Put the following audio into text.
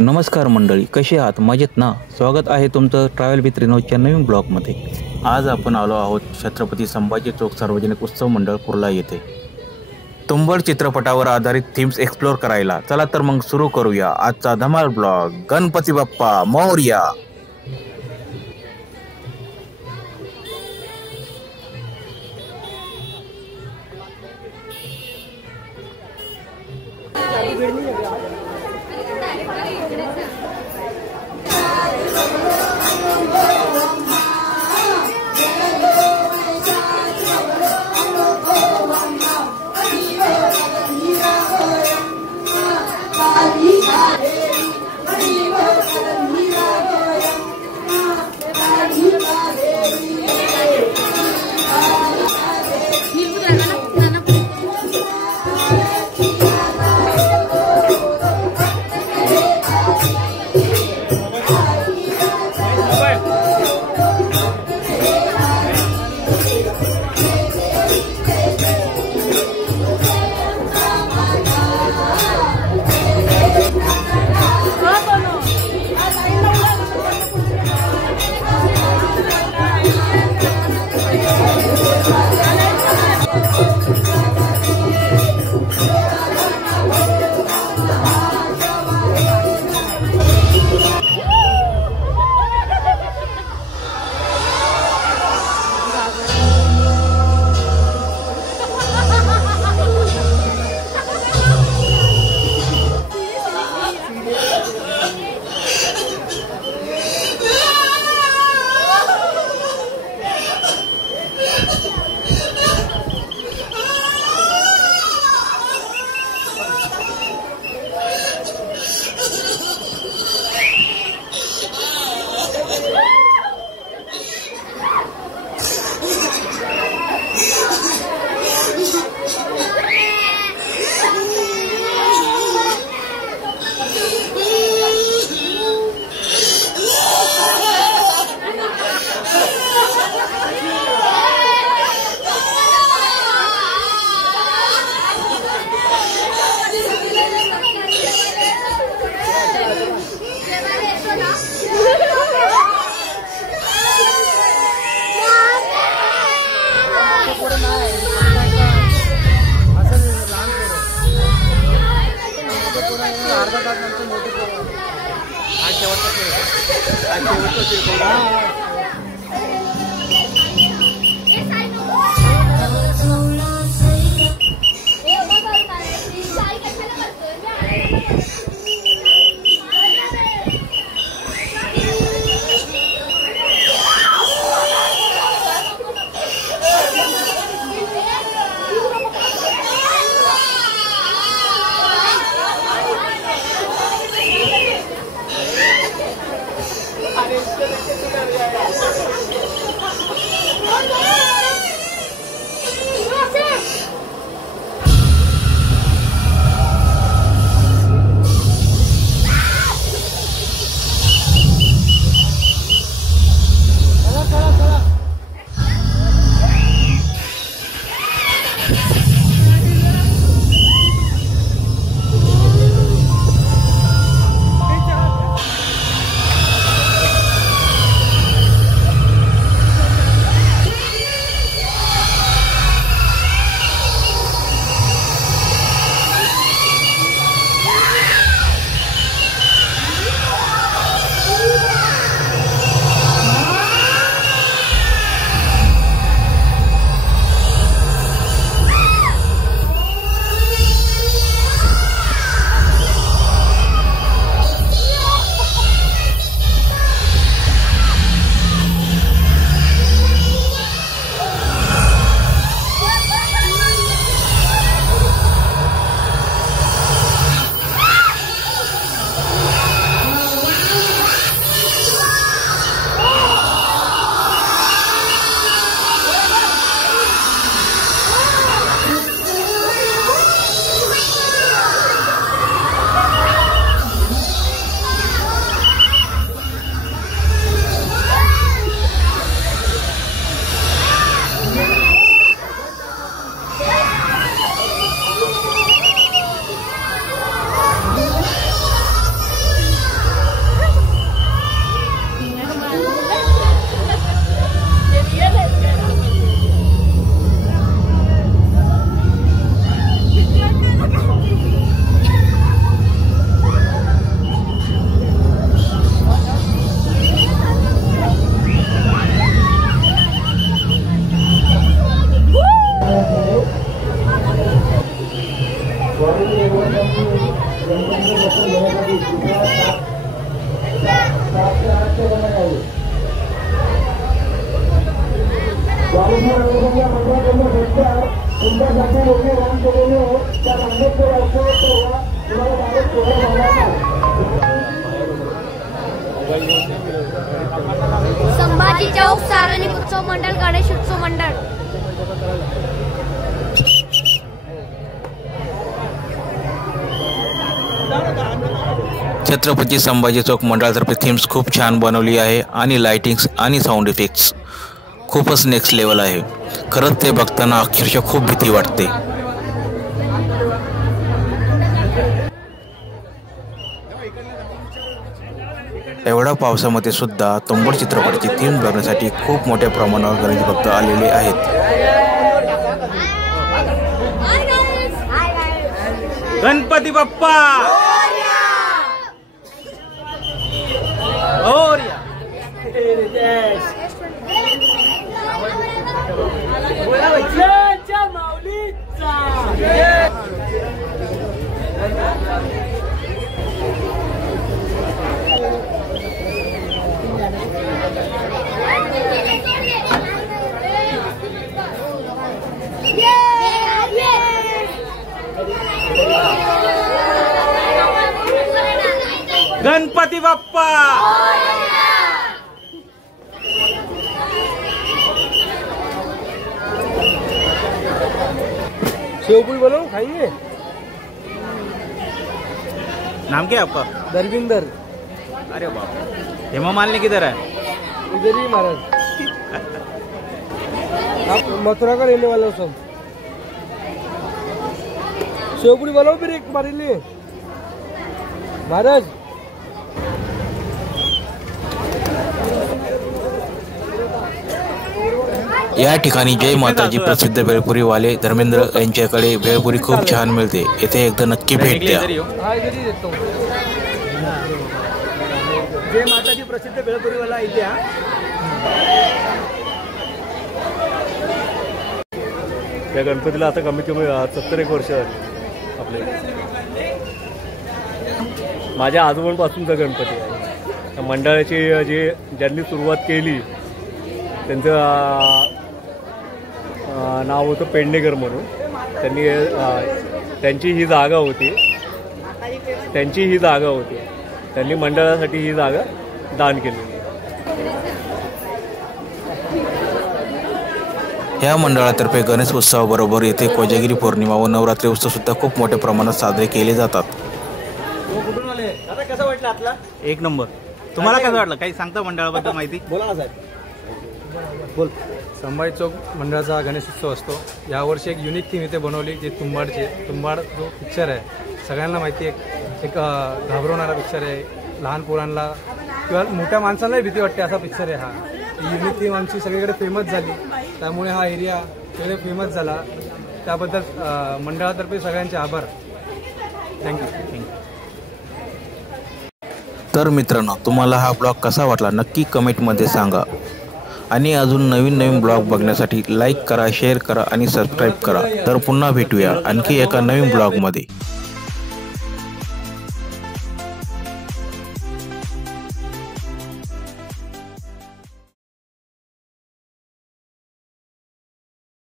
नमस्कार मंडळी, कसे आहात? मजेत ना? स्वागत आहे तुमचं ट्रॅव्हल विथ रिनोदच्या नवीन ब्लॉगमध्ये। आज आपण आलो आहोत छत्रपती संभाजी चौक सार्वजनिक उत्सव मंडळ कुर्ला येथे तुंबड चित्रपटावर आधारित थीम्स एक्सप्लोर करायला। चला तर मग सुरू करूया आजचा धमाल ब्लॉग। गणपती बाप्पा मोरया। संभाजी चौक सार्वजनिक उत्सव मंडळ गणेश उत्सव मंडळ। छत्रपती संभाजी चौक मंडळातर्फे थीम्स खूप छान बनवली आहे आणि लाइटिंग्स आणि साऊंड इफेक्ट्स खूपच नेक्स्ट लेवल आहे। खरंच ते बघताना अक्षरशः खूप भीती वाटते। एवढ्या पावसामध्ये सुद्धा तुंबड चित्रपटाची थीम बघण्यासाठी खूप मोठ्या प्रमाणावर गणेश भक्त आलेले आहेत। गणपती बाप्पा गणपती बाप्पा सेवपुरी बनाओ खाइए। नाम क्या है आपका? दरविंदर। अरे बाप, हेमा मालिनी किधर है? इधर ही महाराज। आप मथुरा का रहने वाले हो सब। सेवपुरी बनाओ फिर एक हमारे लिए महाराज। या ठिकाणी जय माताजी प्रसिद्ध भेळपुरीवाले धर्मेंद्र यांच्याकडे भेळपुरी खूप छान मिळते। येथे एकदा नक्की भेट द्या। जय माताजी प्रसिद्ध भेळपुरीवाला इथे हा। त्या गणपतीला आता कमीत कमी 70 वर्ष आपले माझ्या आजोबांपासूनचा गणपती आहे। त्या मंडळाची ज्यांनी सुरुवात केली त्यांचं नाव होतं पेडणेकर म्हणून। त्यांची ही जागा होती, त्यांनी मंडळासाठी ही जागा दान केलेली। या मंडळातर्फे गणेश उत्सवाबरोबर येथे कोजागिरी पौर्णिमा व नवरात्री उत्सव सुद्धा खूप मोठ्या प्रमाणात साजरे केले जातात। आता कसं वाटलं आपला? एक नंबर। तुम्हाला कसं वाटलं? काही सांगता मंडळाबद्दल माहिती? बोला ना साहेब, बोल। संभाजी चौक मंडळाचा गणेश उत्सव असतो। यावर्षी एक युनिक थीम इथे बनवली, जे तुंबाडची। तुंबाड जो पिक्चर आहे सगळ्यांना माहिती आहे, एक घाबरवणारा पिक्चर आहे। लहान पोरांना किंवा मोठ्या माणसांनाही भीती वाटते असा पिक्चर आहे हा। ही युनिक थीम आमची सगळीकडे फेमस झाली, त्यामुळे हा एरिया सगळे फेमस झाला। त्याबद्दल मंडळातर्फे सगळ्यांचे आभार। थँक्यू। तर मित्रांनो, तुम्हाला हा ब्लॉग कसा वाटला नक्की कमेंटमध्ये सांगा आणि अजून नवीन ब्लॉग बघण्यासाठी लाईक करा, शेअर करा आणि सबस्क्राईब करा। तर पुन्हा भेटूया आणखी एका नवीन ब्लॉगमध्ये।